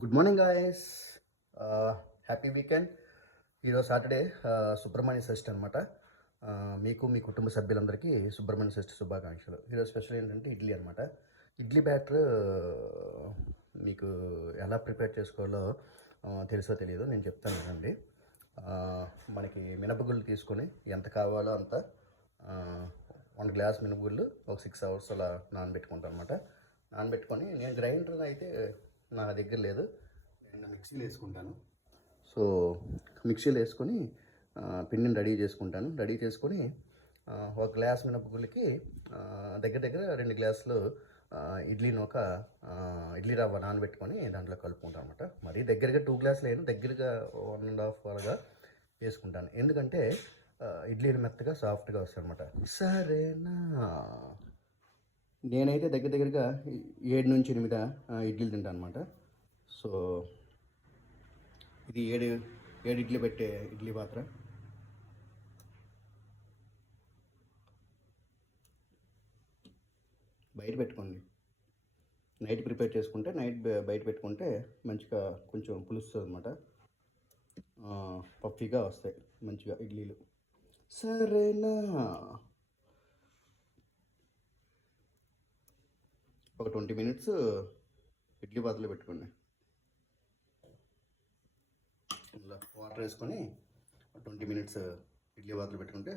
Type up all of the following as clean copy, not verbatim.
Good morning guys. Happy weekend. ఈరోజు Saturday, Subrahmanya షష్ఠి అనమాట. మీకు మీ కుటుంబ సభ్యులందరికీ సుబ్రహ్మణ్య షష్ఠి శుభాకాంక్షలు. ఈరోజు స్పెషల్ ఏంటంటే ఇడ్లీ అనమాట. ఇడ్లీ బ్యాటర్ మీకు ఎలా ప్రిపేర్ చేసుకోవాలో తెలుసో తెలియదు, నేను చెప్తాను కదండి. మనకి మినపగుళ్ళు తీసుకొని ఎంత కావాలో అంత 1 గ్లాస్ మినపగుళ్ళు ఒక 6 అవర్స్ అలా నానబెట్టుకుంటాను అనమాట. నానబెట్టుకొని నేను గ్రైండర్ అయితే నా దగ్గర లేదు, నేను మిక్సీలో వేసుకుంటాను. సో మిక్సీలో వేసుకొని పిండిని రెడీ చేసుకుంటాను. రెడీ చేసుకొని ఒక గ్లాస్ మినపగుళ్ళకి దగ్గర దగ్గర 2 గ్లాసులు ఇడ్లీ నూక, ఇడ్లీ రవ్వ నానబెట్టుకొని దాంట్లో కలుపుకుంటాను అనమాట. మరీ దగ్గరగా 2 గ్లాసులు అయినా దగ్గరగా 1.5 అలాగా వేసుకుంటాను. ఎందుకంటే ఇడ్లీలు మెత్తగా సాఫ్ట్గా వస్తాయి అనమాట. సరేనా? నేనైతే దగ్గర దగ్గరగా 7 నుంచి 8 ఇడ్లీలు తింటాను అనమాట. సో ఇది 7 ఇడ్లీ పెట్టే ఇడ్లీ పాత్ర. బయట పెట్టుకోండి. నైట్ ప్రిపేర్ చేసుకుంటే, నైట్ బయట పెట్టుకుంటే మంచిగా కొంచెం పులుస్తుంది అనమాట. పఫీగా వస్తాయి మంచిగా ఇడ్లీలు. సరేనా? ఒక 20 మినిట్స్ ఇడ్లీ పాత్రలో పెట్టుకోండి. ఇలా వాటర్ వేసుకొని 20 మినిట్స్ ఇడ్లీ పాత్రలో పెట్టుకుంటే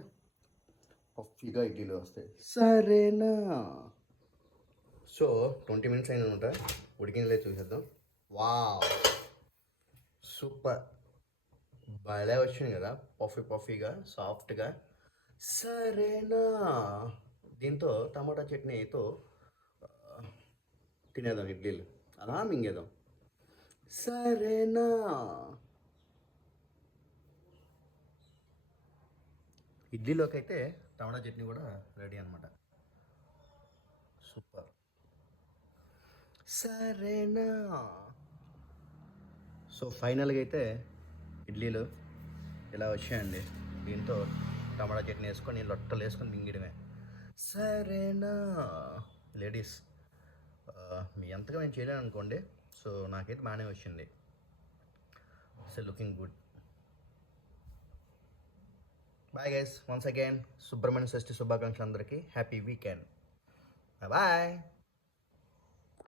పఫీగా ఇడ్లీలు వస్తాయి. సరేనా? సో 20 మినిట్స్ అయిందనమాట. ఉడికిందిలే చూసేద్దాం. వావ్, సూపర్, భలే వచ్చింది కదా, పఫీగా సాఫ్ట్గా. సరేనా? దీంతో టమాటా చట్నీతో తినేద్దాం, ఇడ్లీలు అలా మింగేద్దాం. సరేనా? ఇడ్లీలోకి అయితే టమాటా చట్నీ కూడా రెడీ అనమాట. సూపర్. సరేనా? సో ఫైనల్గా అయితే ఇడ్లీలు ఇలా వచ్చాయండి. దీంతో టమాటా చట్నీ వేసుకొని లొట్టలు వేసుకొని మింగడమే. సరేనా లేడీస్? మీ ఎంతగా నేను చేయలేను అనుకోండి. సో నాకైతే బాగానే వచ్చింది. So looking good. Bye guys, once again Subrahmanya Shashti శుభాకాంక్షలు అందరికీ. Happy weekend. బాయ్.